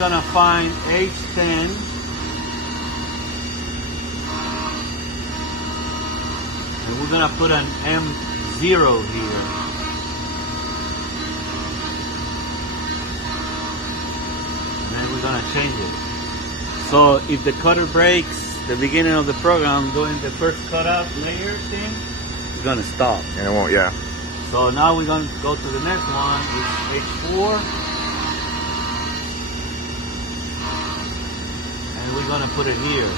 Gonna find H10 and we're gonna put an M0 here. And then we're gonna change it. So if the cutter breaks the beginning of the program doing the first cutout layer thing, it's gonna stop. And it won't, yeah. So now we're gonna go to the next one, it's H4. And we're gonna put it here.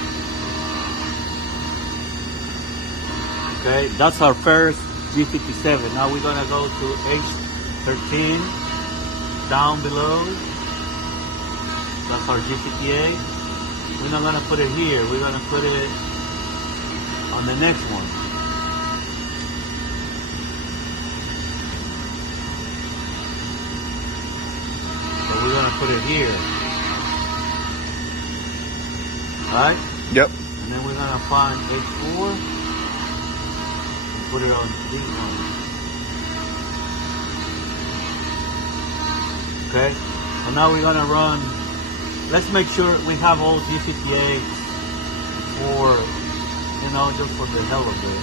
Okay, that's our first G57. Now we're gonna go to H13 down below. That's our G58. We're not gonna put it here. We're gonna put it on the next one. So we're gonna put it here. Right? Yep. And then we're gonna find H4 and put it on these ones. Okay? So now we're gonna run, let's make sure we have all G58s for, you know, just for the hell of it.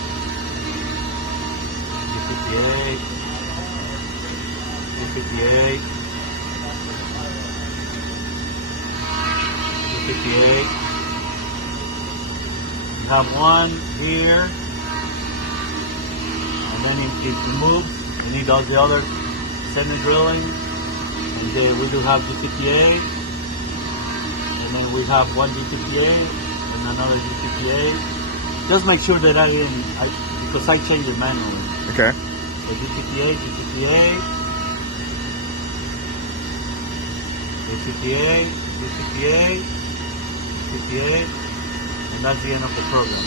G58, G58, G58. Have one here, and then it moves, and he does the other center drilling, and then we do have G58, and then we have one G58 and another G58. Just make sure that because I change it manually. Okay. So G58, G58, G58, G58, G58. And that's the end of the program.